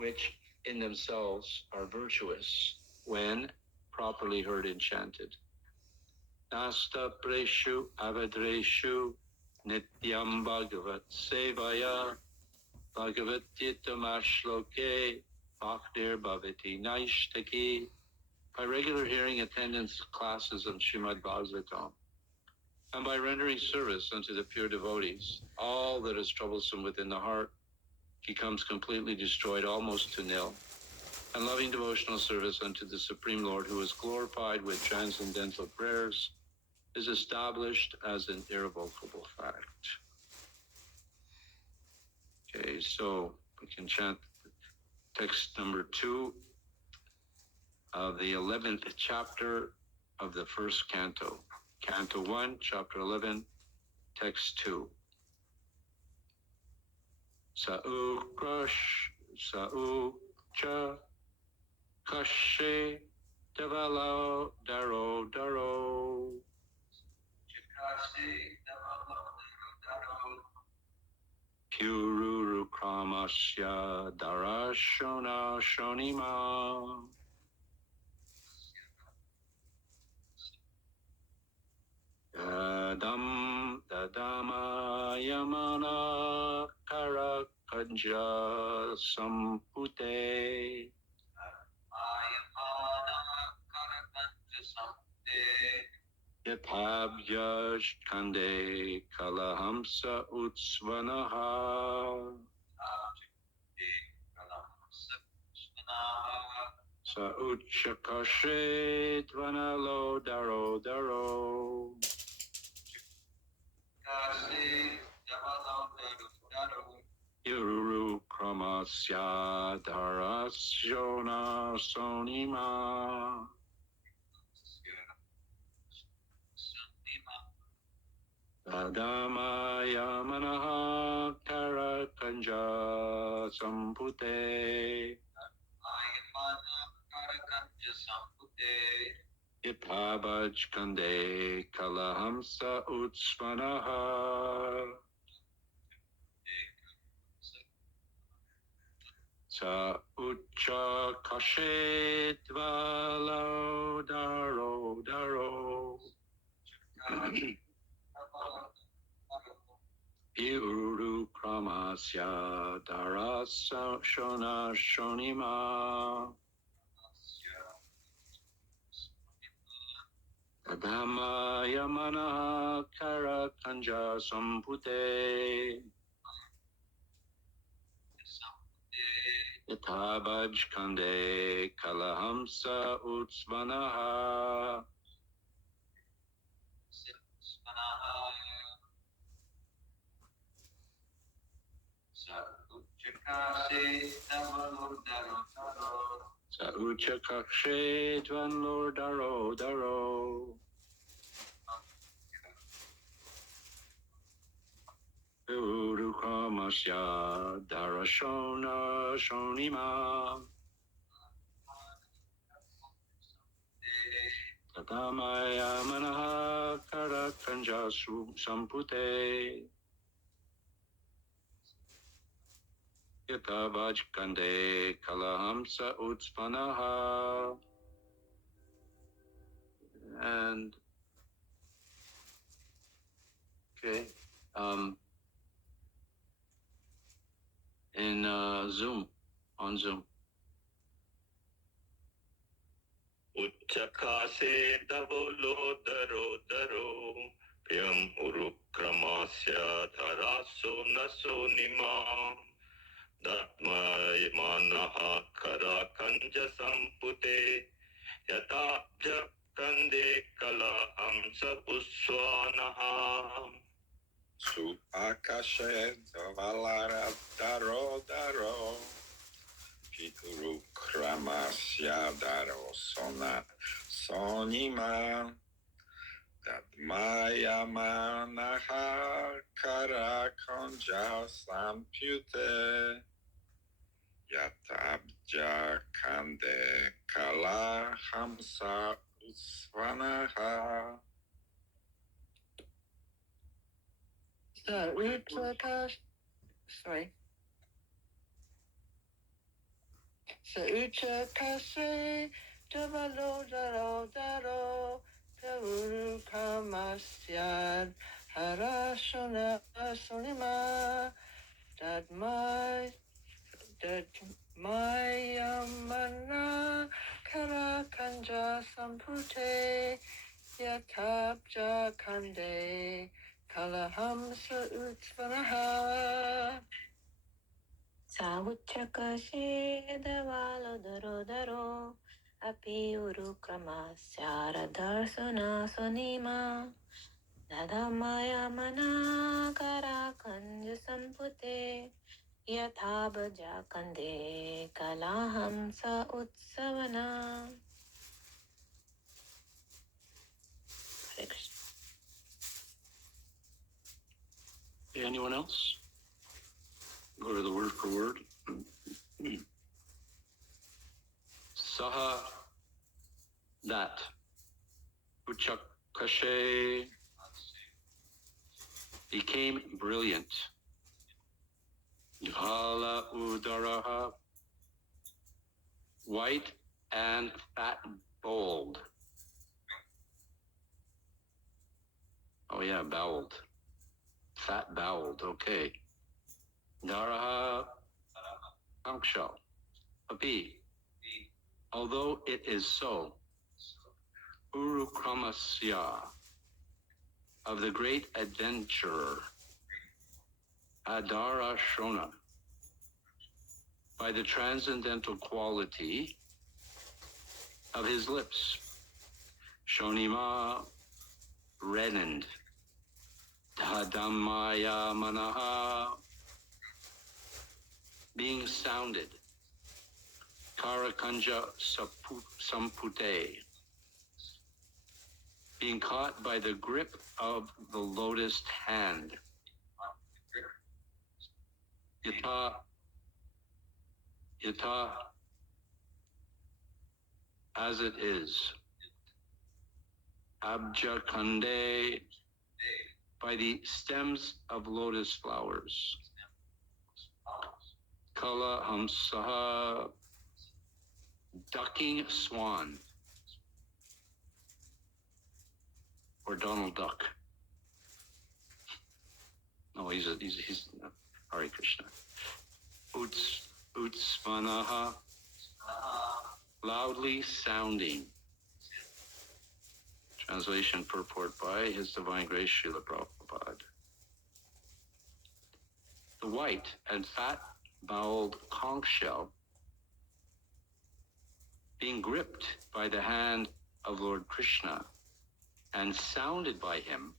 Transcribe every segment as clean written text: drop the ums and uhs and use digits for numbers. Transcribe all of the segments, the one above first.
which in themselves are virtuous when properly heard and chanted. Nasta preshu avadreshu nityam bhagavat sevaya bhagavat yitamashloke bhaktir bhavati naishtaki. By regular hearing attendance classes of Srimad Bhagwatam, and by rendering service unto the pure devotees, all that is troublesome within the heart becomes completely destroyed almost to nil. And loving devotional service unto the Supreme Lord, who is glorified with transcendental prayers, is established as an irrevocable fact. Okay, so we can chant text number 2 of the 11th chapter of the first canto. Canto 1, chapter 11, text 2. Sa'ucha kashe devalo daro. Pururu kramasya darashona shonima. Dadama yamana karakanja sampute. Yathabyash kande kalahamsa utsvanaha. Sa uchakashe dvanalo daro. Yururu kramasya darasyona sonima. Adama yamanaha karakanja sampute. Ipabaj kande kalahamsa utsvanaha. Sa ucha kashe dvalo daro. Piuru kramasya darasa shona shonima. Adama yamana karakanja sampute. Yatabaj kande kalahamsa utsvanaha. Sa uchakakshe dvan lord daro. Uru kramasya darashona shonima. Tatamaya manaha karakanja sampute. Yatavaj kande kalahamsa utsvanaha. And okay, in Zoom, on Zoom. Uchakase davolo daro Piyam urukramasya dharaso naso nimam Datma manaha kara kanja sampute Yatabja kande kala amsa uswanaha Su akashe davalara daro Pituru kramasya daro sonima Datmaya manaha kara konja sampute Yatabja kande kala hamsa usvanaha. So, sorry. Saucha kase Javalo daro daro Peuru kamasyad Harashona sonima Dadmayamana Karakanja Sampute Yatabja Kande Kalahamsa Utvanaha Savuchakashe Davalo Daro Daro Api Urukrama Syara Darsana Sonima Dadamaya Mana Karakanja Sampute Yathabja Kande Kalahamsa Utsavana. Hare Krishna. Anyone else? Go to the word for word. Saha, that. Uchakashe, became brilliant. Hala udaraha, white and fat bowled. Oh yeah, bowled. Fat bowled, okay. Daraha, conch shell. Api, although it is so, Urukramasya, of the great adventurer, Adara Shona, by the transcendental quality of his lips, Shonima, reddened, Tadamaya Manaha, being sounded, Karakanja Sampute, being caught by the grip of the lotus hand. Yata, as it is. Abja Kande, by the stems of lotus flowers. Kala Hamsaha, ducking swan, or Donald Duck. No, he's Hare Krishna. Utsvanaha, loudly sounding. Translation purport by His Divine Grace Srila Prabhupada. The white and fat-bowled conch shell, being gripped by the hand of Lord Krishna and sounded by him,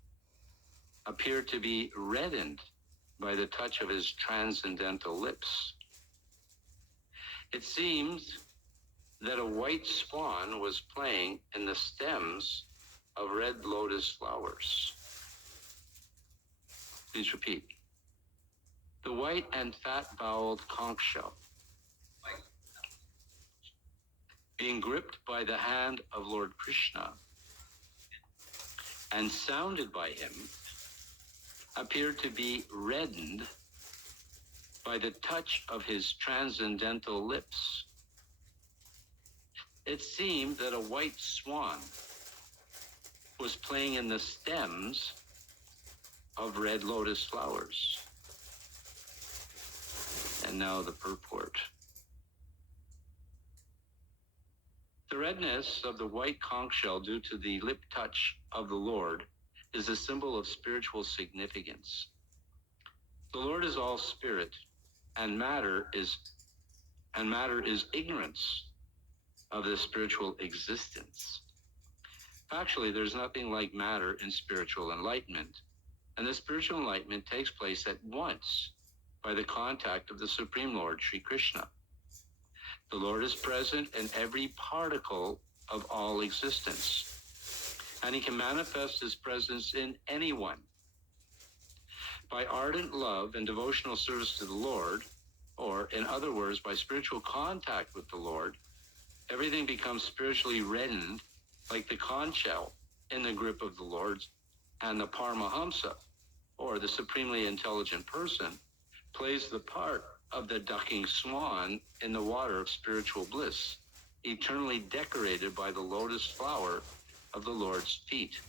appeared to be reddened by the touch of his transcendental lips. It seems that a white swan was playing in the stems of red lotus flowers. Please repeat. The white and fat-bowled conch shell, being gripped by the hand of Lord Krishna and sounded by him, appeared to be reddened by the touch of his transcendental lips. It seemed that a white swan was playing in the stems of red lotus flowers. And now the purport. The redness of the white conch shell due to the lip touch of the Lord is a symbol of spiritual significance. The Lord is all spirit, and matter is ignorance of the spiritual existence. Actually, there's nothing like matter in spiritual enlightenment, and the spiritual enlightenment takes place at once by the contact of the Supreme Lord, Sri Krishna. The Lord is present in every particle of all existence, and he can manifest his presence in anyone. By ardent love and devotional service to the Lord, or in other words, by spiritual contact with the Lord, everything becomes spiritually reddened like the conch shell in the grip of the Lord, and the Paramahamsa, or the supremely intelligent person, plays the part of the ducking swan in the water of spiritual bliss, eternally decorated by the lotus flower of the Lord's feet.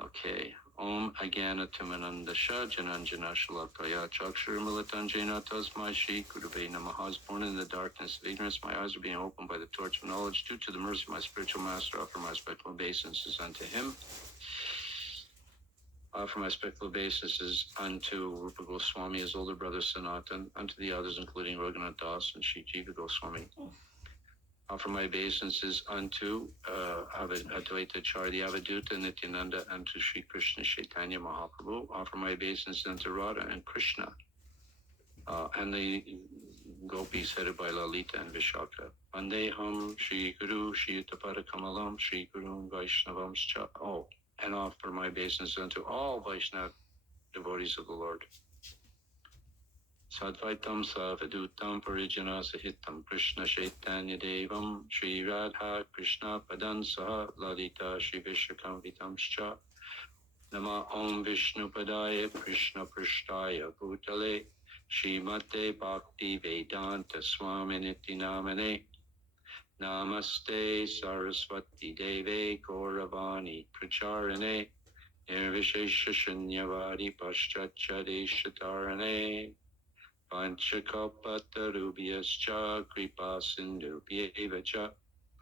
Okay. Om Agana Timanandasha Jananjana Shalakaya Chakshur Militanjana Tasmai Shri Gurave Namaha. I was born in the darkness of ignorance. My eyes are being opened by the torch of knowledge. Due to the mercy of my spiritual master, offer my respectful obeisances unto him. Offer my respectful obeisances unto Rupa Goswami, his older brother Sanatan, unto the others, including Raghunath Das and Sri Jiva Goswami. Offer my obeisances unto Advaita Acharya, Avaduta, Nityananda, and to Sri Krishna Chaitanya Mahaprabhu. Offer my obeisances unto Radha and Krishna, and the gopis headed by Lalita and Vishaka. Vandeham Shri Guru Shri Utapada Kamalam Shri Guru Vaishnavam Cha. Oh, and offer my obeisances unto all Vaishnava devotees of the Lord. Sadvaitam Savadutam Parijana Sahitam Krishna Chaitanya Devam Shri Radha Krishna Padan Saha Lalita Shri Vishakam Vitamscha. Nama Om Vishnu Padaya Krishna Prishtaya Bhutale Shrimate Bhakti Vedanta Swami Niti Namane. Namaste Saraswati Deve Gauravani Pracharane Nirvishesha Shunyavadi Paschachadeshatarane Panchakalpatarubhyascha Kripa Sindhubhyevacha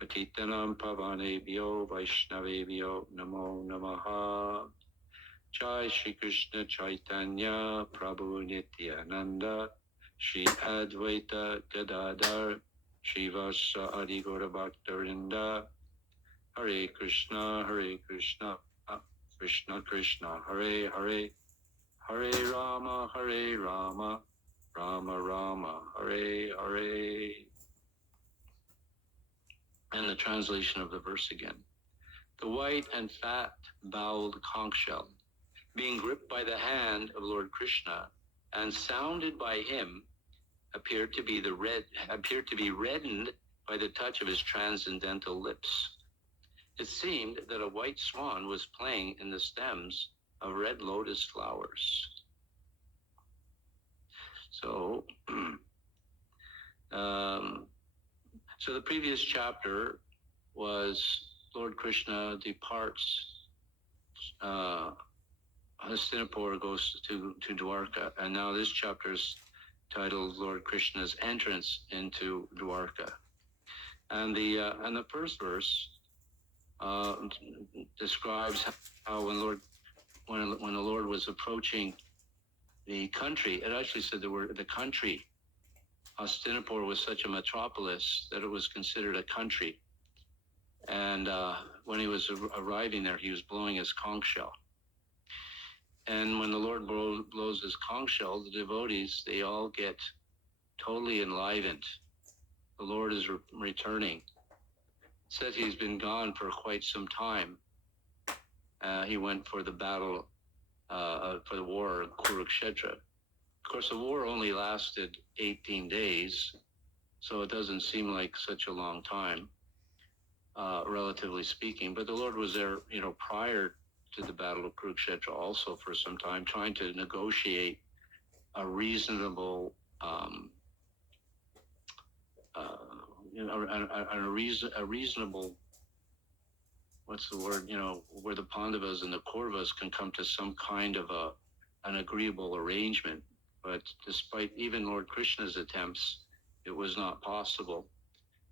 Patitanam Pavanebhyo Vaishnavebhyo Namo Namaha. Jai Shri Krishna Chaitanya Prabhu Nityananda Shri Advaita Gadadhar Shri Vasa Adi Gaura Bhaktarinda. Hare Krishna Krishna Krishna Hare Hare Hare Rama Rama Rama Hare Hare. And the translation of the verse again. The white and fat bowled conch shell, being gripped by the hand of Lord Krishna and sounded by him, appeared to be reddened by the touch of his transcendental lips. It seemed that a white swan was playing in the stems of red lotus flowers. So, so the previous chapter was Lord Krishna departs. Hastinapur goes to Dwarka, and now this chapter is titled Lord Krishna's entrance into Dwarka. And the first verse describes how when the Lord was approaching the country, it actually said the country. Hastinapur was such a metropolis that it was considered a country. And when he was arriving there, he was blowing his conch shell. And when the Lord blows his conch shell, the devotees, they all get totally enlivened. The Lord is returning. It says he's been gone for quite some time. He went for the battle, for the war in Kurukshetra. Of course, the war only lasted 18 days, so it doesn't seem like such a long time, relatively speaking. But the Lord was there, prior to the Battle of Kurukshetra also for some time, trying to negotiate a reasonable, a reasonable, what's the word, where the Pandavas and the Kauravas can come to some kind of an agreeable arrangement. But despite even Lord Krishna's attempts, it was not possible.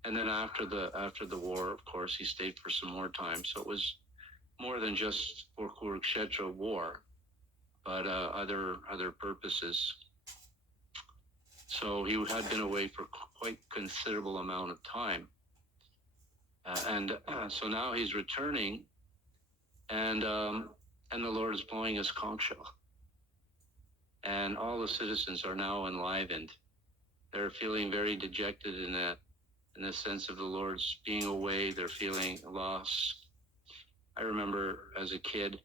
And then after the war, of course, he stayed for some more time. So it was more than just for Kurukshetra war, but other purposes. So he had been away for quite considerable amount of time. So now he's returning, and the Lord is blowing his conch shell. And all the citizens are now enlivened. They're feeling very dejected in the sense of the Lord's being away. They're feeling loss. I remember as a kid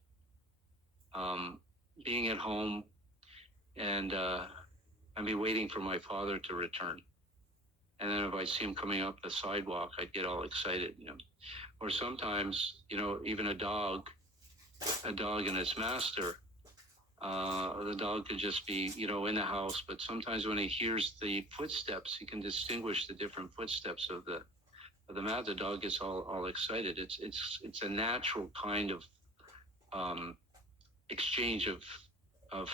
being at home, and I'd be waiting for my father to return. And then if I see him coming up the sidewalk, I'd get all excited, Or sometimes, even a dog and its master, The dog could just be, in the house, but sometimes when he hears the footsteps, he can distinguish the different footsteps of the mat. The dog gets all excited. It's a natural kind of exchange of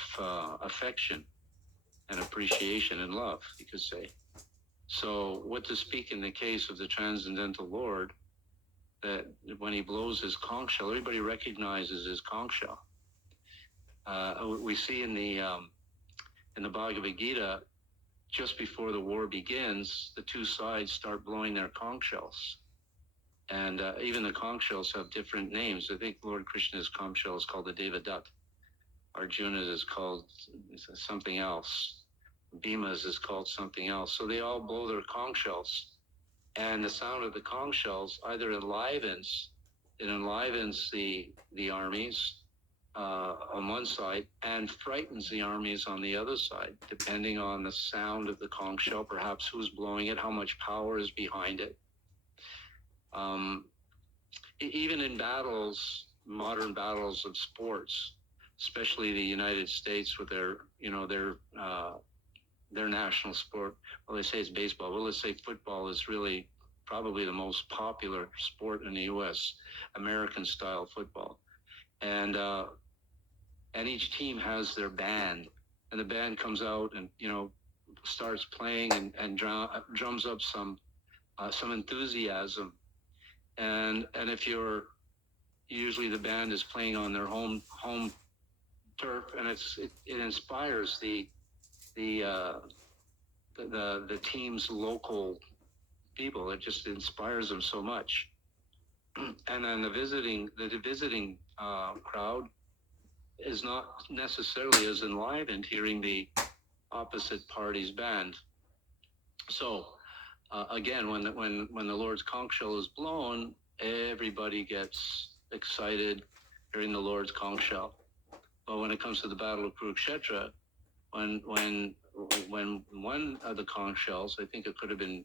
affection and appreciation and love, you could say. So what to speak in the case of the Transcendental Lord, that when he blows his conch shell, everybody recognizes his conch shell. We see in the Bhagavad Gita, just before the war begins, the two sides start blowing their conch shells. And even the conch shells have different names. I think Lord Krishna's conch shell is called the Devadat. Arjuna's is called something else. Bhima's is called something else. So they all blow their conch shells. And the sound of the conch shells either enlivens the armies on one side and frightens the armies on the other side, depending on the sound of the conch shell, perhaps who's blowing it, how much power is behind it. Even in battles, modern battles of sports, especially the United States with their national sport. Well, they say it's baseball. Well, let's say football is really probably the most popular sport in the U.S., American-style football. And each team has their band, and the band comes out and starts playing and drums up some enthusiasm. And if you're usually the band is playing on their home turf, and it inspires the team's local people. It just inspires them so much. And then the visiting crowd is not necessarily as enlivened hearing the opposite party's band. So again, when the Lord's conch shell is blown, everybody gets excited hearing the Lord's conch shell. But when it comes to the Battle of Kurukshetra, when one of the conch shells, I think it could have been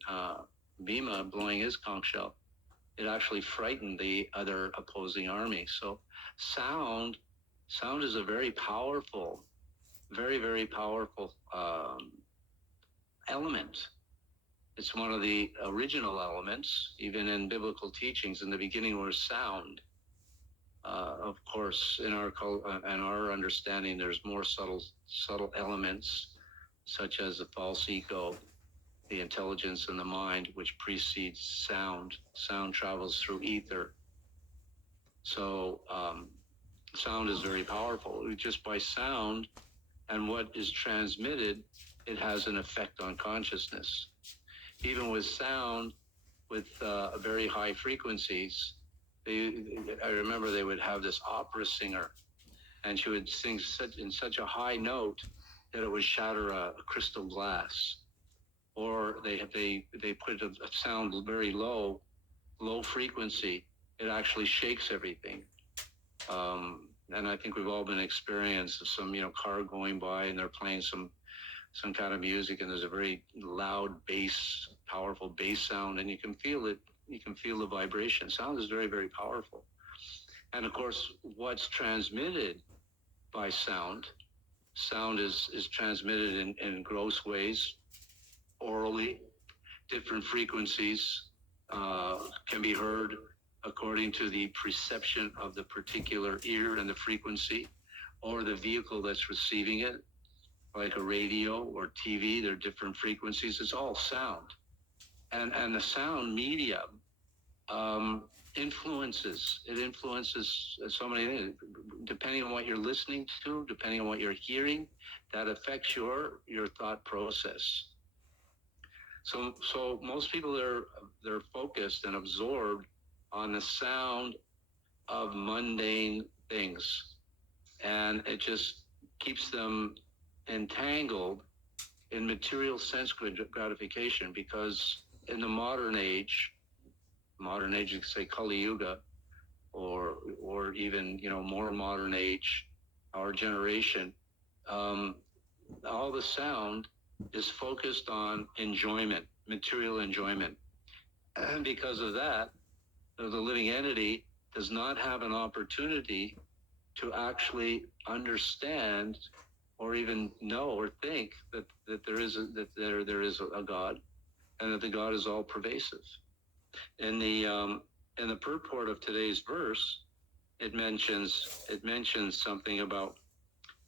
Bhima blowing his conch shell, it actually frightened the other opposing army. So sound is a very powerful, very, very powerful element. It's one of the original elements, even in biblical teachings. In the beginning was sound. Of course, in our understanding, there's more subtle elements, such as the false ego, the intelligence in the mind, which precedes sound. Sound travels through ether. So sound is very powerful. Just by sound and what is transmitted, it has an effect on consciousness. Even with sound, with very high frequencies, I remember they would have this opera singer, and she would sing in such a high note that it would shatter a crystal glass. Or they put a sound very low frequency. It actually shakes everything. And I think we've all been experienced of some car going by and they're playing some kind of music, and there's a very loud bass, powerful bass sound, and you can feel it. You can feel the vibration. Sound is very, very powerful. And of course, what's transmitted by sound is transmitted in gross ways, orally. Different frequencies can be heard according to the perception of the particular ear and the frequency, or the vehicle that's receiving it, like a radio or TV. They're different frequencies. It's all sound. And the sound medium influences so many things. Depending on what you're listening to, depending on what you're hearing, that affects your thought process. So most people they're focused and absorbed on the sound of mundane things, and it just keeps them entangled in material sense gratification. Because in the modern age, you could say Kali Yuga, or even more modern age, our generation, all the sound is focused on enjoyment, material enjoyment. And because of that, the living entity does not have an opportunity to actually understand or even know or think that there is a God, and that the God is all pervasive. In the purport of today's verse, it mentions something about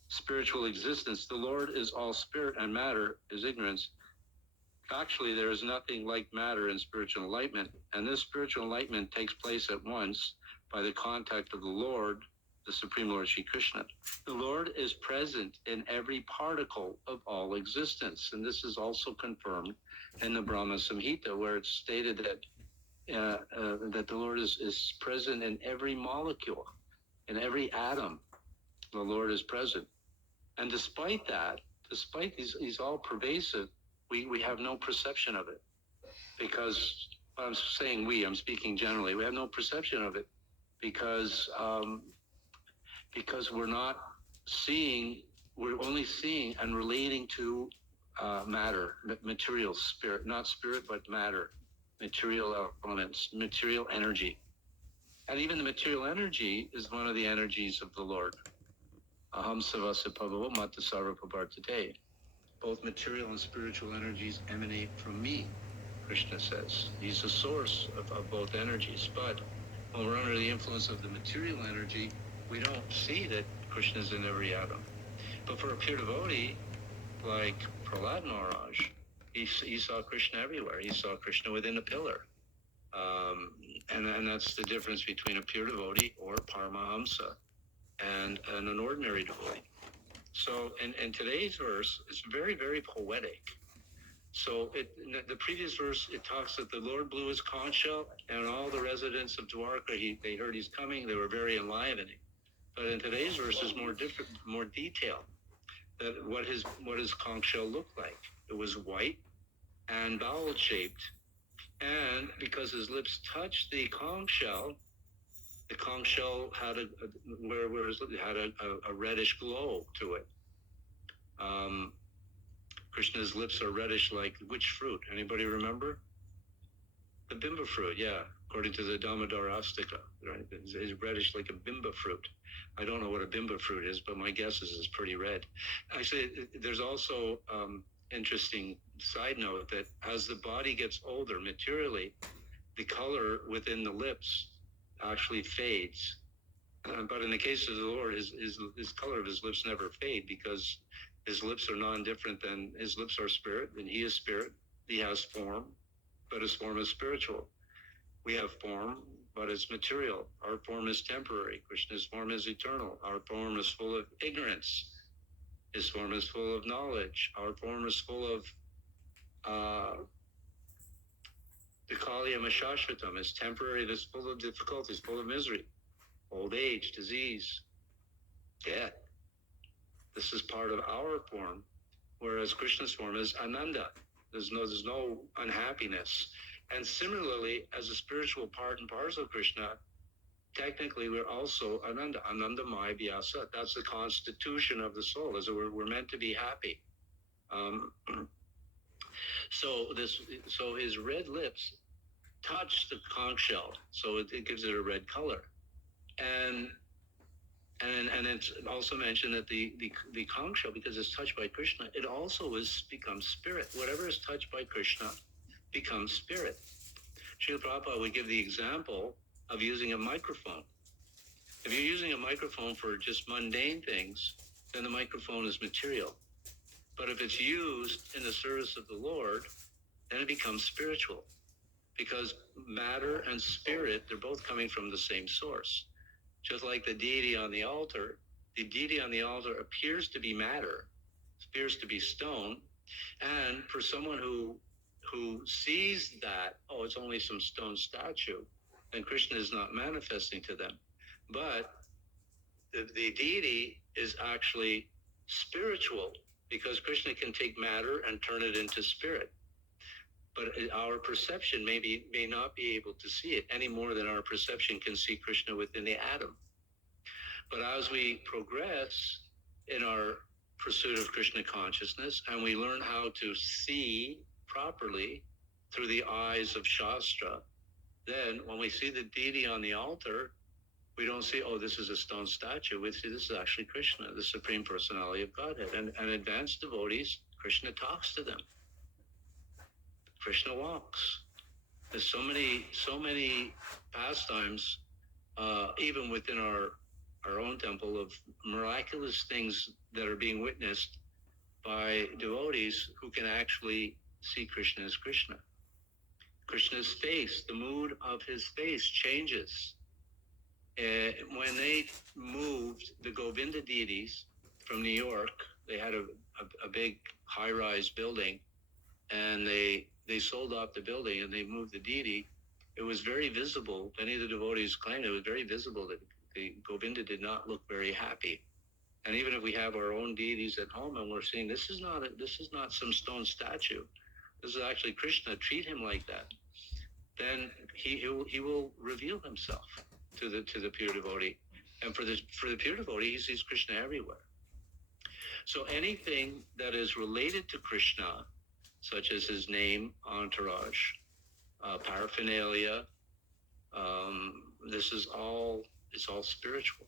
spiritual existence. The Lord is all spirit, and matter is ignorance. Factually, there is nothing like matter in spiritual enlightenment, and this spiritual enlightenment takes place at once by the contact of the Lord, the Supreme Lord Shri Krishna. The Lord is present in every particle of all existence, and this is also confirmed in the Brahma Samhita, where it's stated that the Lord is present in every molecule, in every atom. The Lord is present, and despite he's all pervasive, we have no perception of it, because I'm speaking generally. We have no perception of it because we're not seeing. We're only seeing and relating to matter, material, spirit, not spirit, but matter, material elements, material energy. And even the material energy is one of the energies of the Lord. Aham savasa pavavo mata sarva pavartate. Both material and spiritual energies emanate from me, Krishna says. He's the source of both energies. But when we're under the influence of the material energy, we don't see that Krishna is in every atom. But for a pure devotee, like Prahlad Maharaj, he saw Krishna everywhere. He saw Krishna within a pillar. And that's the difference between a pure devotee or Paramahamsa and an ordinary devotee. So in today's verse, it's very, very poetic. So in the previous verse, it talks that the Lord blew his conch shell, and all the residents of Dwarka, they heard he's coming. They were very enlivening. But in today's verse, is more detail. That what his conch shell looked like. It was white and bowel-shaped, and because his lips touched the conch shell had a reddish glow to it. Krishna's lips are reddish like which fruit? Anybody remember? The bimba fruit, yeah. According to the Damodar Astika, right? It's reddish like a bimba fruit. I don't know what a bimba fruit is, but my guess is it's pretty red. Actually, there's also interesting side note that as the body gets older materially, the color within the lips actually fades. But in the case of the Lord, his color of his lips never fade, because his lips are non-different than his lips are spirit, and he is spirit. He has form, but his form is spiritual. We have form, but it's material. Our form is temporary. Krishna's form is eternal. Our form is full of ignorance. His form is full of knowledge. Our form is full of the Kalya Mashashvatam. It's temporary. It's full of difficulties, full of misery, old age, disease, death. This is part of our form, whereas Krishna's form is Ananda. There's no unhappiness. And similarly, as a spiritual part and parcel of Krishna, technically we're also Ananda, Anandamaya Vyasa. That's the constitution of the soul, as we're meant to be happy. So his red lips touch the conch shell, so it gives it a red color. And it's also mentioned that the conch shell, because it's touched by Krishna, it also becomes spirit. Whatever is touched by Krishna becomes spirit. Srila Prabhupada would give the example of using a microphone. If you're using a microphone for just mundane things, then the microphone is material. But if it's used in the service of the Lord, then it becomes spiritual. Because matter and spirit, they're both coming from the same source. Just like the deity on the altar appears to be matter, appears to be stone. And for someone who sees that, oh, it's only some stone statue, then Krishna is not manifesting to them. But the deity is actually spiritual, because Krishna can take matter and turn it into spirit. But our perception may not be able to see it any more than our perception can see Krishna within the atom. But as we progress in our pursuit of Krishna consciousness, and we learn how to see properly through the eyes of Shastra, then when we see the deity on the altar, We don't say, oh, this is a stone statue. We say, this is actually Krishna, the Supreme Personality of Godhead. And advanced devotees, Krishna talks to them. Krishna walks. There's so many pastimes, even within our own temple, of miraculous things that are being witnessed by devotees who can actually see Krishna as Krishna. Krishna's face, the mood of his face changes. When they moved the Govinda deities from New York, they had a big high-rise building, and they sold off the building and they moved the deity. It was very visible. Many of the devotees claimed it was very visible that the Govinda did not look very happy. And even if we have our own deities at home and we're seeing this is not some stone statue, this is actually Krishna, treat him like that, then he will reveal himself to the pure devotee. And for the pure devotee, he sees Krishna everywhere. So anything that is related to Krishna, such as his name, entourage, paraphernalia, this is all, it's all spiritual.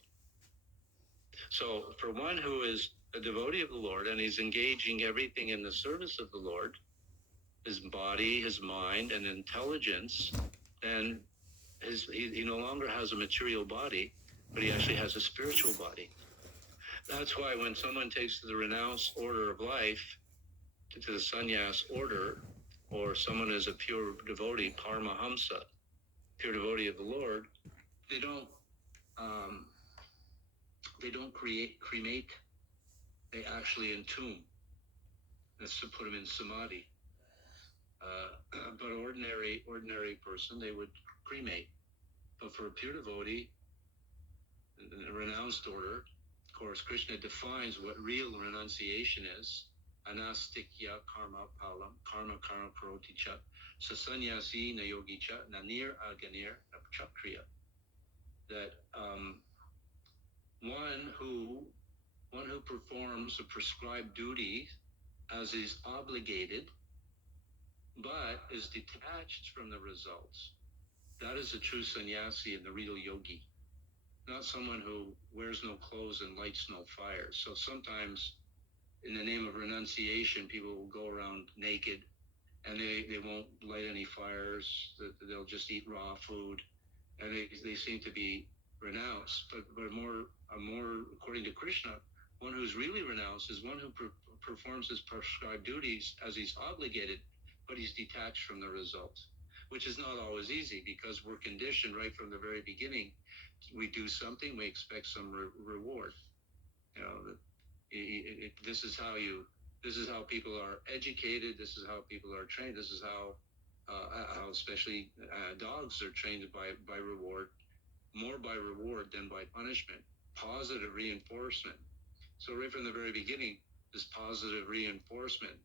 So for one who is a devotee of the Lord and he's engaging everything in the service of the Lord, his body, his mind, and intelligence, then he no longer has a material body, but he actually has a spiritual body. That's why when someone takes to the renounced order of life, to the sannyas order, or someone is a pure devotee, paramahamsa, pure devotee of the Lord, they don't cremate, they actually entomb. That's to put them in samadhi. But ordinary person, they would cremate. But for a pure devotee, a renounced order, of course, Krishna defines what real renunciation is. Anastikya karma palam, karma karoti cha, sasanyasi na yogi cha, nanir aganir apchakriya. That one who performs a prescribed duty as is obligated, but is detached from the results. That is a true sannyasi and the real yogi, not someone who wears no clothes and lights no fires. So sometimes in the name of renunciation, people will go around naked and they won't light any fires. They'll just eat raw food, and they seem to be renounced. But more according to Krishna, one who's really renounced is one who performs his prescribed duties as he's obligated, but he's detached from the results, which is not always easy because we're conditioned right from the very beginning. We do something, we expect some reward. You know, this is how people are educated. This is how people are trained. This is how especially dogs are trained by reward, more by reward than by punishment. Positive reinforcement. So right from the very beginning, this positive reinforcement.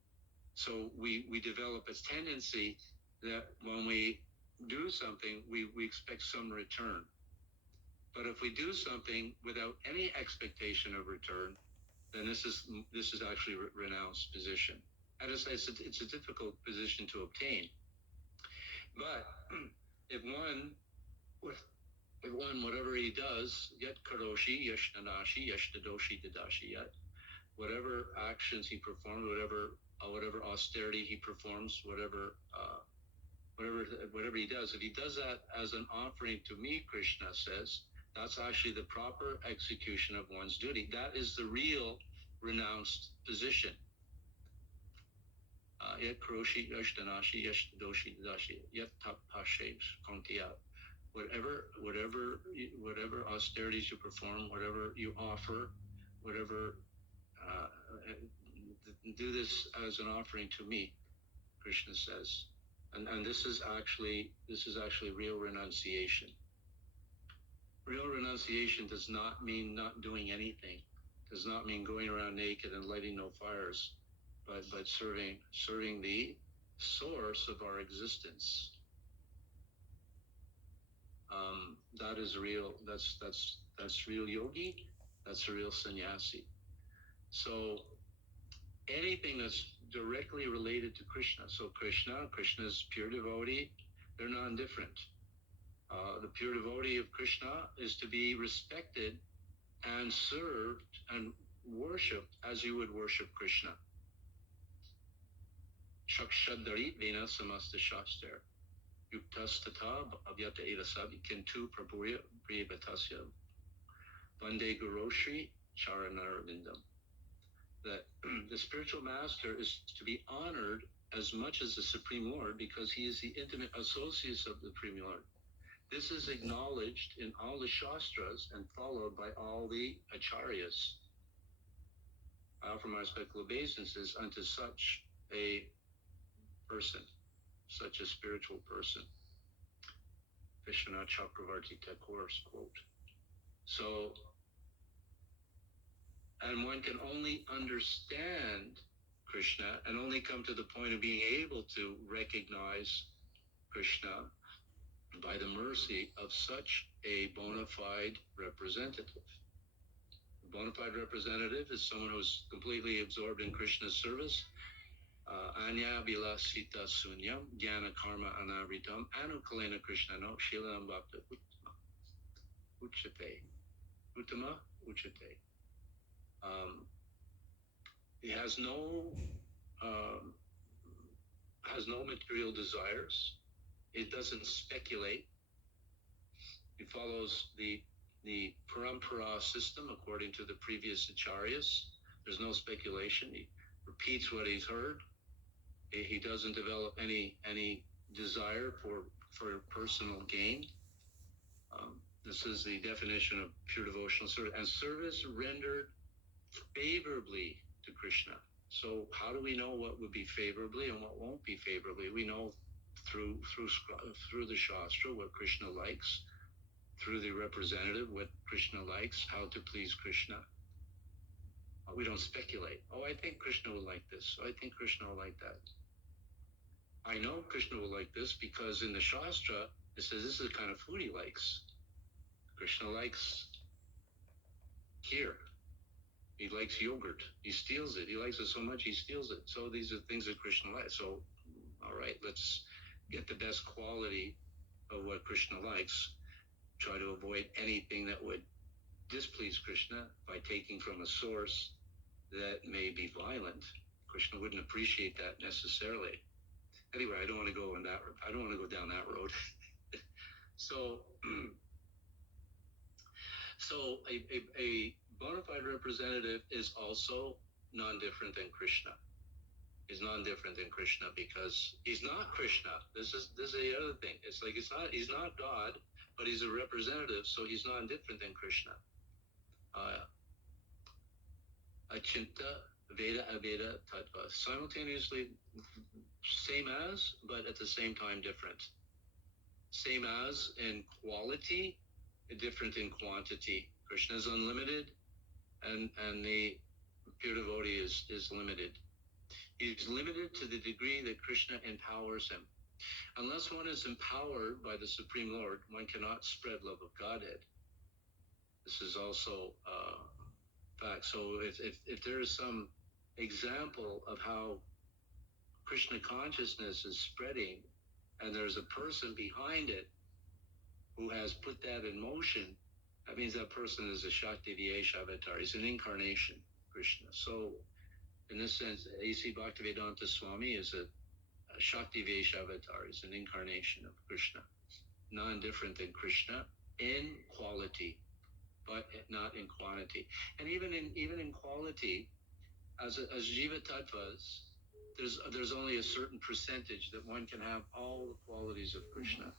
So we develop a tendency that when we do something, we expect some return. But if we do something without any expectation of return, then this is actually renounced position. And it's a difficult position to obtain. But if one, whatever he does, yet karoshi, yashnanashi, yashtadoshi, dadashi, yet, whatever actions he performs, whatever austerity he performs, whatever he does, if he does that as an offering to me, Krishna says, that's actually the proper execution of one's duty. That is the real renounced position. Yet karoshi, yashtanashi, yashtadoshi, dadashi, yet tapashe, kontiya. Whatever austerities you perform, whatever you offer, whatever, do this as an offering to me, Krishna says. And this is actually real renunciation. Real renunciation does not mean not doing anything, does not mean going around naked and lighting no fires, but serving the source of our existence. That is real. That's real yogi. That's a real sannyasi. So anything that's directly related to Krishna. So Krishna's pure devotee, they're non-different. The pure devotee of Krishna is to be respected and served and worshipped as you would worship Krishna. Shakshadari vena samasta shastra. Yuktastata avyata evasavi kintu prabhuya priyabatasya. Vande Guroshri Charanarvindam. That the spiritual master is to be honored as much as the Supreme Lord because he is the intimate associate of the Supreme Lord. This is acknowledged in all the Shastras and followed by all the Acharyas. I offer my respectful obeisances unto such a person, such a spiritual person. Vishwanath Chakravarti Thakur's quote. So, and one can only understand Krishna and only come to the point of being able to recognize Krishna by the mercy of such a bona fide representative. A bona fide representative is someone who's completely absorbed in Krishna's service. Anya Vilasita Sunyam, Jnana Karma Anavritam, Anukalena Krishna no, Shilam Bhakta Uchate. Uttama Uchate. He has no material desires. It doesn't speculate. He follows the parampara system according to the previous acharyas. There's no speculation. He repeats what he's heard. He doesn't develop any desire for personal gain. This is the definition of pure devotional service, and service rendered favorably to Krishna. So how do we know what would be favorably and what won't be favorably? We know through the Shastra what Krishna likes, through the representative what Krishna likes, how to please Krishna. We don't speculate. Oh, I think Krishna will like this. Oh, I think Krishna will like that. I know Krishna will like this because in the Shastra it says this is the kind of food he likes. Krishna likes kheer. He likes yogurt. He steals it. He likes it so much he steals it. So these are things that Krishna likes. So, all right, let's get the best quality of what Krishna likes. Try to avoid anything that would displease Krishna by taking from a source that may be violent. Krishna wouldn't appreciate that necessarily. Anyway, I don't want to go on that. I don't want to go down that road. So a bona fide representative is also non-different than Krishna. He's non-different than Krishna because he's not Krishna. This is the other thing. It's like he's not God, but he's a representative, so he's non-different than Krishna. Achinta Veda Aveda Tattva. Simultaneously same as, but at the same time different. Same as in quality, different in quantity. Krishna is unlimited, and the pure devotee is limited. He's limited to the degree that Krishna empowers him. Unless one is empowered by the Supreme Lord, one cannot spread love of Godhead. This is also fact. So if there is some example of how Krishna consciousness is spreading, and there's a person behind it who has put that in motion, that means that person is a Shakti Vyesha avatar. He's an incarnation of Krishna. So, in this sense, A.C. Bhaktivedanta Swami is a Shakti Vyesha avatar. He's an incarnation of Krishna. Non-different than Krishna in quality, but not in quantity. And even in quality, as Jiva Tattvas, there's only a certain percentage that one can have all the qualities of Krishna.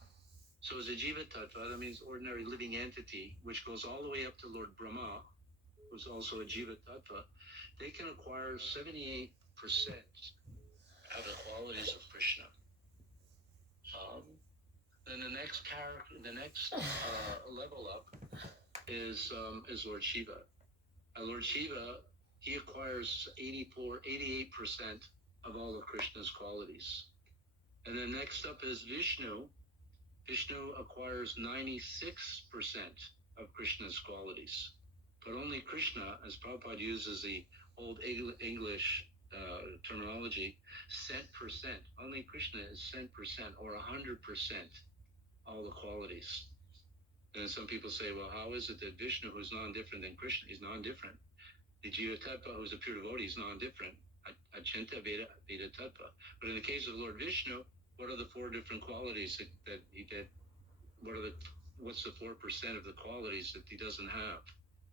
So as a Jiva Tattva, that means ordinary living entity, which goes all the way up to Lord Brahma, who's also a Jiva Tattva, they can acquire 78% of the qualities of Krishna. Then the next level up is Lord Shiva. Lord Shiva, he acquires 88% of all of Krishna's qualities. And then next up is Vishnu. Vishnu acquires 96% of Krishna's qualities. But only Krishna, as Prabhupada uses the old English terminology, cent percent. Only Krishna is cent percent or 100%. all the qualities. And some people say, well, how is it that Vishnu, who's non-different than Krishna, he's non-different? The Jiva Tattva, who's a pure devotee, is non-different. Achanta Veda Tattva. But in the case of Lord Vishnu, what are the four different qualities that what's the 4% of the qualities that he doesn't have,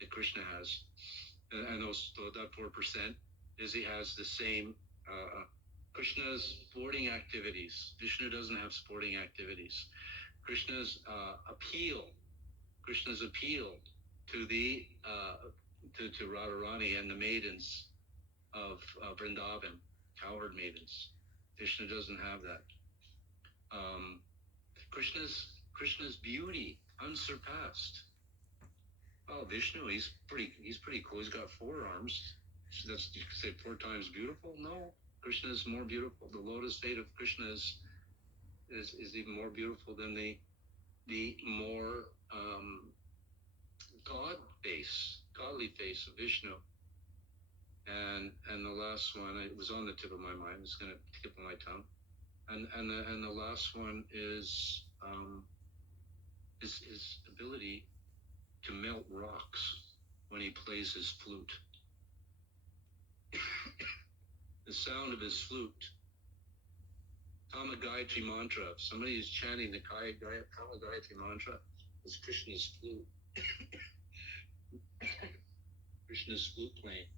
that Krishna has? And that 4% is he has the same Krishna's sporting activities. Vishnu doesn't have sporting activities. Krishna's appeal to the to Radharani and the maidens of Vrindavan, cowherd maidens. Vishnu doesn't have that. Krishna's beauty, unsurpassed. Oh, Vishnu, he's pretty cool. He's got 4 arms. So that's, you could say 4 times beautiful. No, Krishna is more beautiful. The lotus state of Krishna is even more beautiful than the more godly face of Vishnu. And the last one, it was on the tip of my mind. It's going to tip of my tongue. And the last one is his ability to melt rocks when he plays his flute. The sound of his flute. Kama Gayatri mantra. If somebody is chanting the Kama Gayatri mantra, it's Krishna's flute. Krishna's flute playing,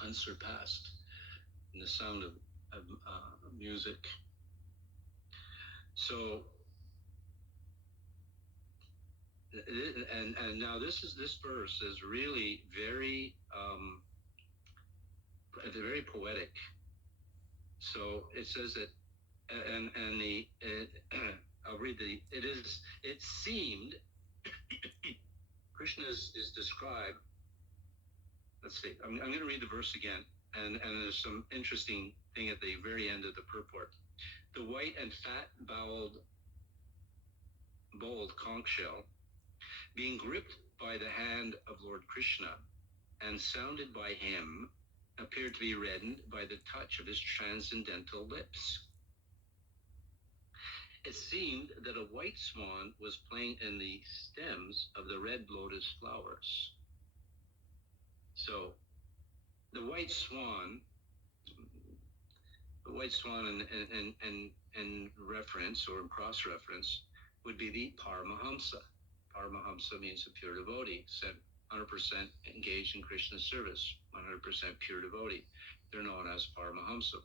unsurpassed in the sound of music. So, and now this verse is really very very poetic. So it says that, I'll read it seemed Krishna is described. Let's see, I'm going to read the verse again, and there's some interesting thing at the very end of the purport. The white and fat-bowled conch shell, being gripped by the hand of Lord Krishna and sounded by him, appeared to be reddened by the touch of his transcendental lips. It seemed that a white swan was playing in the stems of the red lotus flowers. So, the white swan in reference or in cross-reference would be the Paramahamsa. Paramahamsa means a pure devotee, 100% engaged in Krishna's service, 100% pure devotee. They're known as Paramahamsa.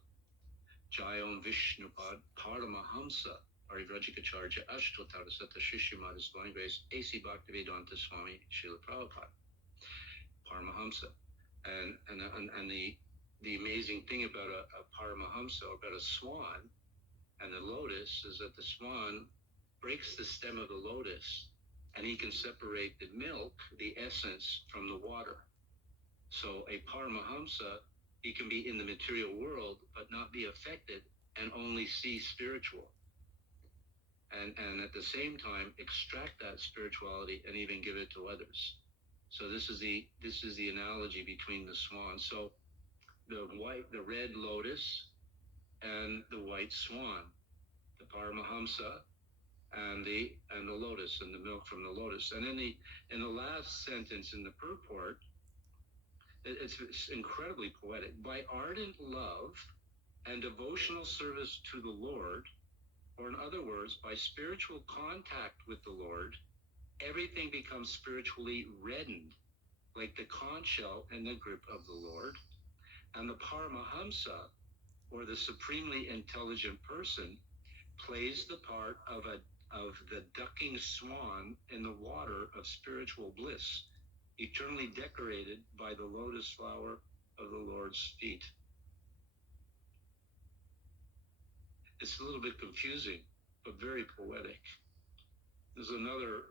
Jayom Vishnupad Paramahamsa Parivrajikacharya Ashtotara Sata Shishimada Swami Grace A.C. Bhaktivedanta Swami Srila Prabhupada. Paramahamsa. And the amazing thing about a Paramahamsa, or about a swan and the lotus, is that the swan breaks the stem of the lotus and he can separate the milk, the essence, from the water. So a Paramahamsa, he can be in the material world but not be affected and only see spiritual. And at the same time extract that spirituality and even give it to others. So this is the analogy between the swan. So the red lotus and the white swan, the Paramahamsa and the lotus, and the milk from the lotus. And in the last sentence in the purport, it's incredibly poetic. By ardent love and devotional service to the Lord, or in other words, by spiritual contact with the Lord, everything becomes spiritually reddened, like the conch shell in the grip of the Lord. And the Paramahamsa, or the supremely intelligent person, plays the part of the ducking swan in the water of spiritual bliss, eternally decorated by the lotus flower of the Lord's feet. It's a little bit confusing, but very poetic. There's another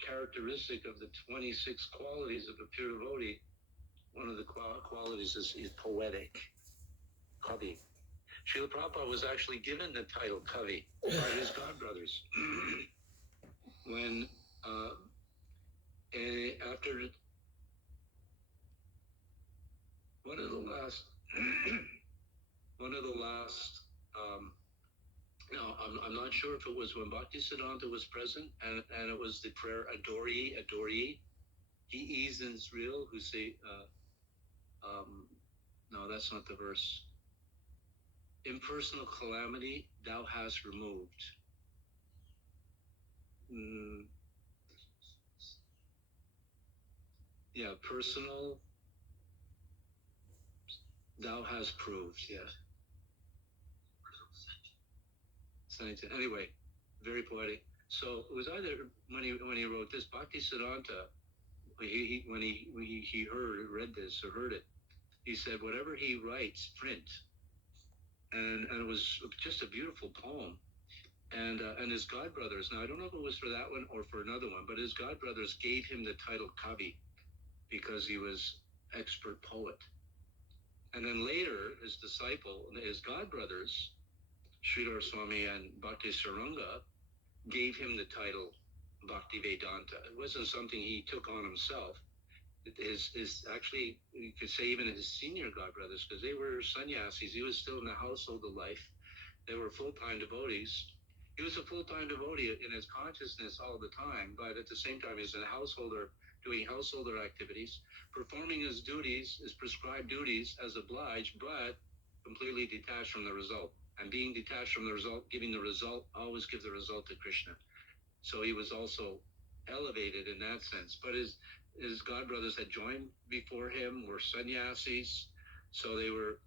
characteristic of the 26 qualities of a pure devotee. One of the qualities is poetic, Kavi. Srila Prabhupada was actually given the title Kavi by his godbrothers. When after one of the last Now, I'm not sure if it was when Bhaktisiddhanta was present, and it was the prayer Adore Ye, Adore Ye. He is in Israel who say, no, that's not the verse. Impersonal calamity thou hast removed. Yeah, personal thou hast proved. Yeah. Anyway, very poetic. So it was either when he wrote this, Bhaktisiddhanta, when he read this or heard it, he said whatever he writes, print, and it was just a beautiful poem. And his godbrothers, now I don't know if it was for that one or for another one, but his godbrothers gave him the title Kavi because he was expert poet. And then later, his disciple, his godbrothers, Sridhar Swami and Bhakti Saranga, gave him the title Bhakti Vedanta. It wasn't something he took on himself. His actually, you could say even his senior godbrothers, because they were sannyasis. He was still in the household of life. They were full-time devotees. He was a full-time devotee in his consciousness all the time, but at the same time, he's a householder doing householder activities, performing his duties, his prescribed duties as obliged, but completely detached from the result. And being detached from the result, giving the result, always give the result to Krishna. So he was also elevated in that sense. But his godbrothers had joined before him, were sannyasis, so they were,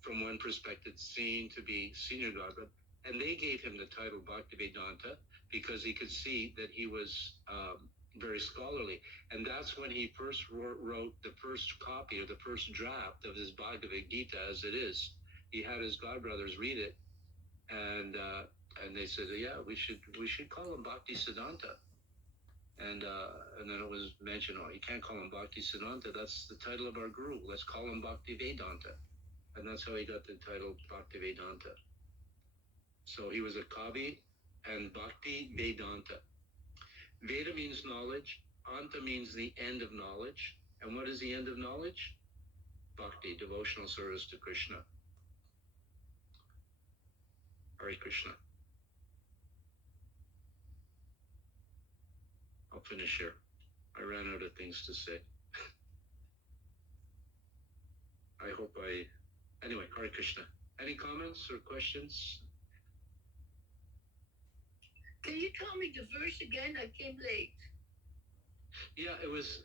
from one perspective, seen to be senior godbrothers. And they gave him the title Bhaktivedanta because he could see that he was very scholarly. And that's when he first wrote the first copy or the first draft of his Bhagavad Gita as it is. He had his godbrothers read it, and they said, yeah, we should call him Bhaktisiddhanta. And then it was mentioned, oh, you can't call him Bhaktisiddhanta. That's the title of our guru. Let's call him Bhaktivedanta. And that's how he got the title Bhaktivedanta. So he was a Kavi and Bhakti Vedanta. Veda means knowledge. Anta means the end of knowledge. And what is the end of knowledge? Bhakti, devotional service to Krishna. Hare Krishna. I'll finish here. I ran out of things to say. I hope anyway, Hare Krishna. Any comments or questions? Can you tell me the verse again? I came late. Yeah, it was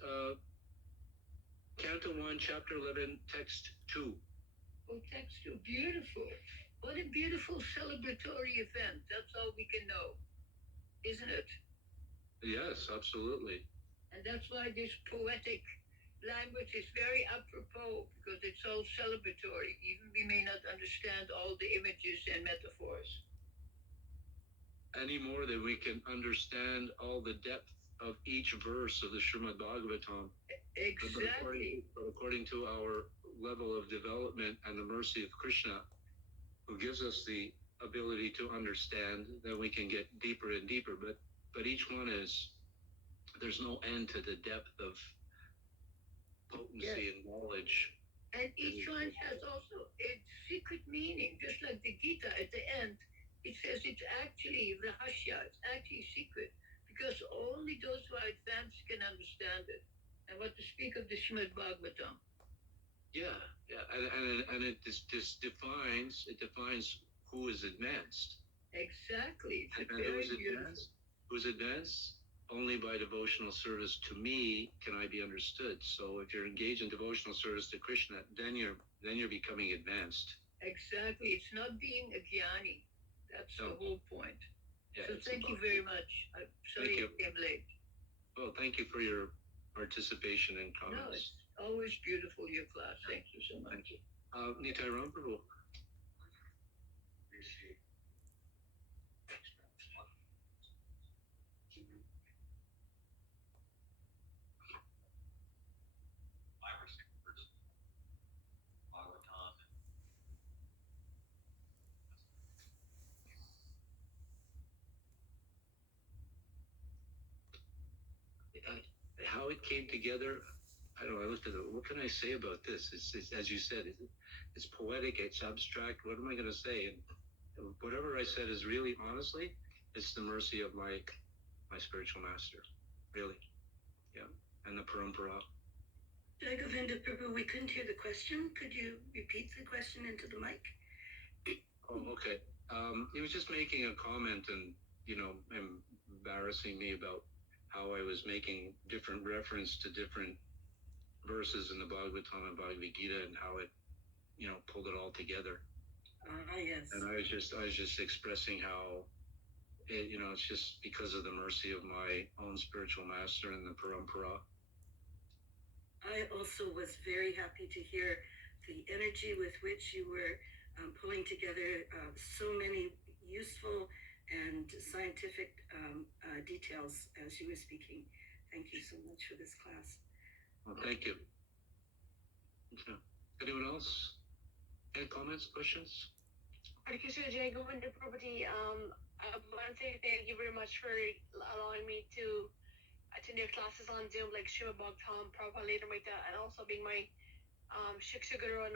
Canto 1, Chapter 11, Text 2. Oh, text 2. Beautiful. What a beautiful celebratory event. That's all we can know, isn't it? Yes, absolutely. And that's why this poetic language is very apropos, because it's so celebratory. Even we may not understand all the images and metaphors. Any more than we can understand all the depth of each verse of the Srimad Bhagwatam. Exactly. But according to our level of development and the mercy of Krishna, who gives us the ability to understand, then we can get deeper and deeper. But each one there's no end to the depth of potency and knowledge. And each one has also a secret meaning, just like the Gita at the end. It says it's actually rahasya, it's actually secret, because only those who are advanced can understand it. And what to speak of the Srimad Bhagwatam. Yeah, and it just defines who is advanced. Exactly. It's and who's advanced? Only by devotional service to me can I be understood. So if you're engaged in devotional service to Krishna, then you're becoming advanced. Exactly. It's not being a jnani. That's the whole point. Yeah, so thank you very much. I'm sorry I came late. Well, thank you for your participation and comments. No, it's always beautiful, your class. Thank you so much. Nitai Ram Prabhu. How it came together, I don't know. I looked at it. What can I say about this? It's as you said, it's poetic, it's abstract. What am I going to say? whatever I said is really, honestly, it's the mercy of my spiritual master, really. Yeah, and the parampara. Jagavinda Prabhu, we couldn't hear the question. Could you repeat the question into the mic? Oh, okay. He was just making a comment and, embarrassing me about how I was making different reference to different verses in the Bhagavatam and Bhagavad Gita and how it, pulled it all together. Yes. And I was just expressing how it's just because of the mercy of my own spiritual master and the parampara. I also was very happy to hear the energy with which you were pulling together so many useful and scientific details as you were speaking. Thank you so much for this class. Well, thank you. Okay. Anyone else? Any comments, questions? Hare Krishna, Jai Govinda Prabhuji. I want to say thank you very much for allowing me to attend your classes on Zoom, like Srimad Bhagwatam, Prabhupada Leadermita, and also being my Shiksha Guru and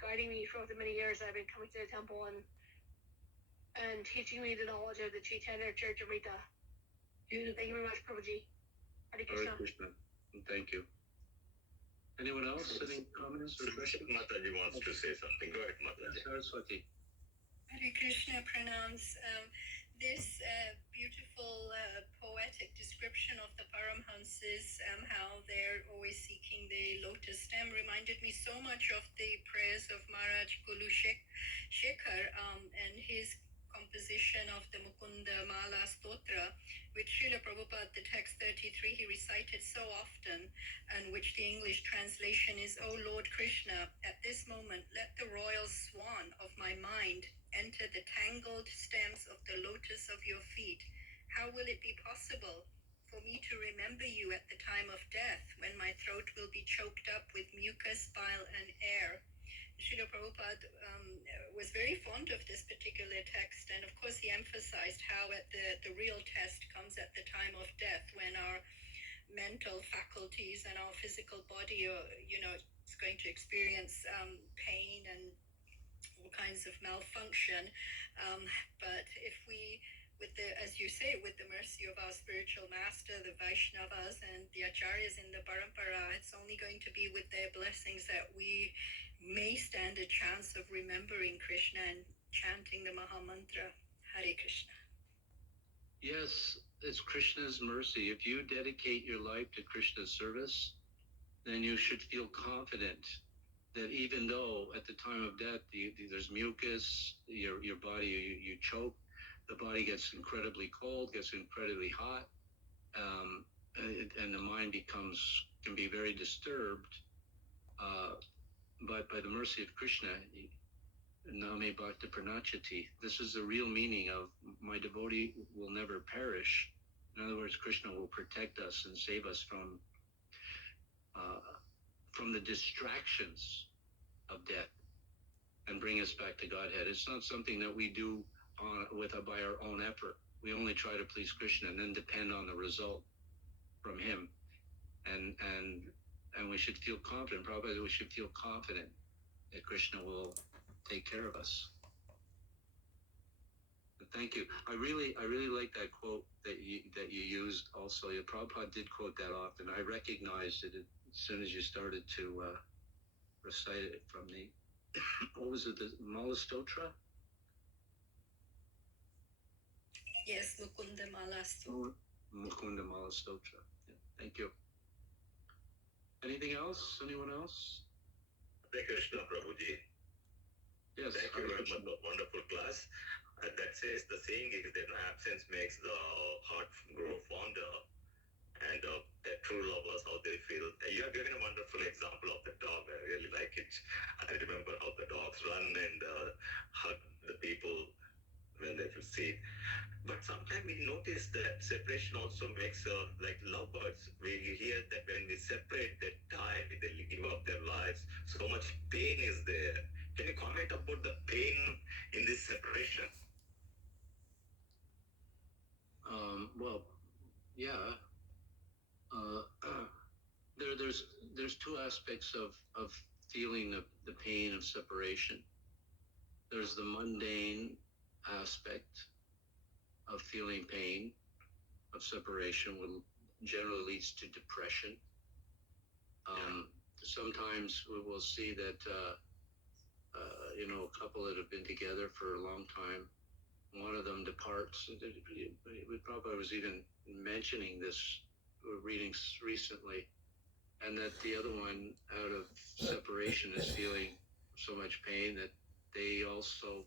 guiding me throughout the many years I've been coming to the temple and teaching me the knowledge of the Chaitanya Charitamrita. Thank you very much, Prabhuji. Hare Krishna. Hare Krishna. Thank you. Anyone else? Any comments or questions? Mataji wants to say something. Go ahead, Mataji. Saraswati. Hare Krishna, pranams. This beautiful poetic description of the Paramhansis, how they're always seeking the lotus stem, reminded me so much of the prayers of Maharaj Kulu Shekhar and his composition of the Mukunda Mala Stotra, which Srila Prabhupada, the text 33, he recited so often, and which the English translation is, O Lord Krishna, at this moment let the royal swan of my mind enter the tangled stems of the lotus of your feet. How will it be possible for me to remember you at the time of death, when my throat will be choked up with mucus, bile, and air? Srila Prabhupada was very fond of this particular text, and of course he emphasized how at the real test comes at the time of death, when our mental faculties and our physical body are, is going to experience pain and all kinds of malfunction. But if we, as you say, with the mercy of our spiritual master, the Vaishnavas and the Acharyas in the Parampara, it's only going to be with their blessings that we may stand a chance of remembering Krishna and chanting the Maha Mantra. Hare Krishna. Yes, it's Krishna's mercy. If you dedicate your life to Krishna's service, then you should feel confident that even though at the time of death there's mucus, your body, you choke, the body gets incredibly cold, gets incredibly hot, and the mind can be very disturbed. But by the mercy of Krishna, Name Bhakta Pranachati, this is the real meaning of my devotee will never perish. In other words, Krishna will protect us and save us from the distractions of death and bring us back to Godhead. It's not something that we do by our own effort. We only try to please Krishna and then depend on the result from him. And we should feel confident. Probably we should feel confident that Krishna will take care of us. But thank you. I really like that quote that you used. Also, Prabhupada did quote that often. I recognized it as soon as you started to recite it from the. What was it? The Mala Stotra? Yes, Mukunda Mala Stotra. Mukunda Mala Stotra. Yeah, thank you. Anything else? Anyone else? Hare Krishna, Prabhuji. Yes. Thank you very much. Wonderful class. That says the saying is that absence makes the heart grow fonder. And true lovers, how they feel. You have given a wonderful example of the dog. I really like it. I remember how the dogs run and hug the people when they see. But sometimes we notice that separation also makes like lovebirds. We hear that when we separate, they die, they give up their lives. So much pain is there. Can you comment about the pain in this separation? Well, yeah. There's two aspects of feeling the pain of separation. There's the mundane aspect of feeling pain of separation will generally leads to depression. Sometimes we will see that a couple that have been together for a long time, one of them departs. I was even mentioning this readings recently, and that the other one, out of separation, is feeling so much pain that they also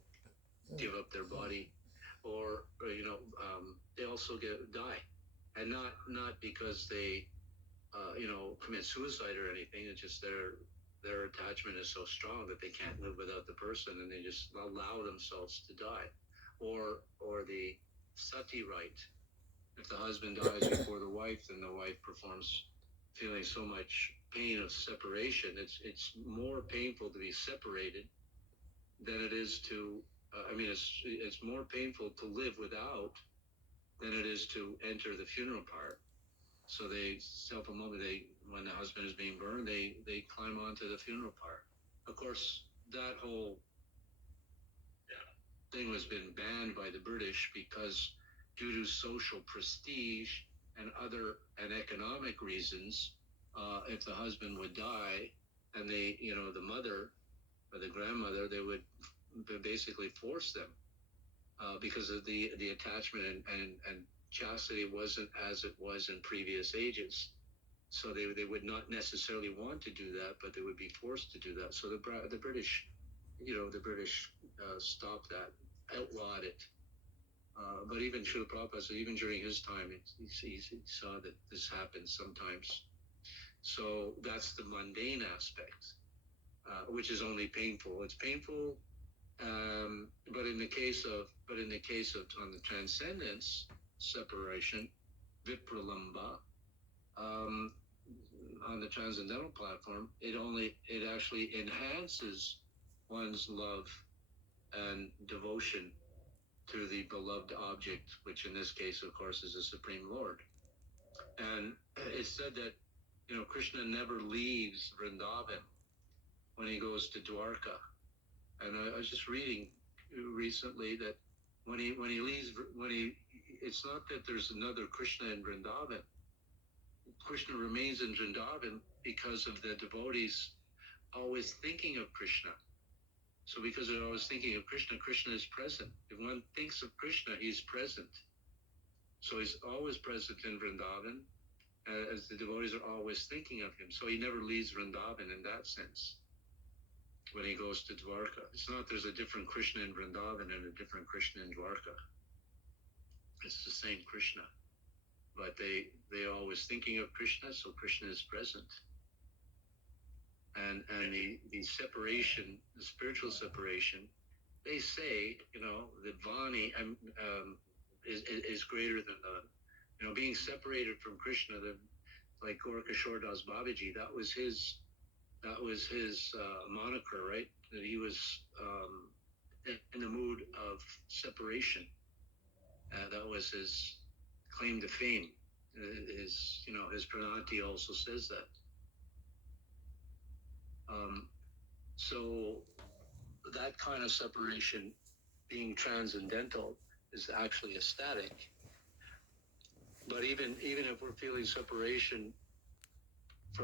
give up their body, or they also die, and not because they commit suicide or anything. It's just their attachment is so strong that they can't live without the person, and they just allow themselves to die. Or the sati rite. If the husband dies before the wife, then the wife performs feeling so much pain of separation. It's more painful to be separated than it is to. It's more painful to live without than it is to enter the funeral part. So they when the husband is being burned, they climb onto the funeral part. Of course, that whole thing has been banned by the British because, due to social prestige and economic reasons, if the husband would die, and the mother or the grandmother, they would basically force them, because of the attachment and chastity wasn't as it was in previous ages. So they would not necessarily want to do that, but they would be forced to do that. So the British, stopped that, outlawed it. But even Srila Prabhupada, so even during his time, he saw that this happens sometimes. So that's the mundane aspect, which is only painful. It's painful, but in the case of on the transcendence separation, vipralamba, on the transcendental platform, it actually enhances one's love and devotion to the beloved object, which in this case, of course, is the Supreme Lord. And it's said that Krishna never leaves Vrindavan when he goes to Dwarka. And I was just reading recently that when he leaves, it's not that there's another Krishna in Vrindavan. Krishna remains in Vrindavan because of the devotees always thinking of Krishna. So because they're always thinking of Krishna, Krishna is present. If one thinks of Krishna, he's present. So he's always present in Vrindavan, as the devotees are always thinking of him. So he never leaves Vrindavan in that sense when he goes to Dwarka. It's not there's a different Krishna in Vrindavan and a different Krishna in Dwarka. It's the same Krishna. But they are always thinking of Krishna, so Krishna is present. And the separation, the spiritual separation, they say, that Vani is greater than the, being separated from Krishna, like Gorakishore Das Babaji, that was his moniker, right? That he was in the mood of separation. That was his claim to fame. His pranati also says that. So that kind of separation, being transcendental, is actually ecstatic. But even if we're feeling separation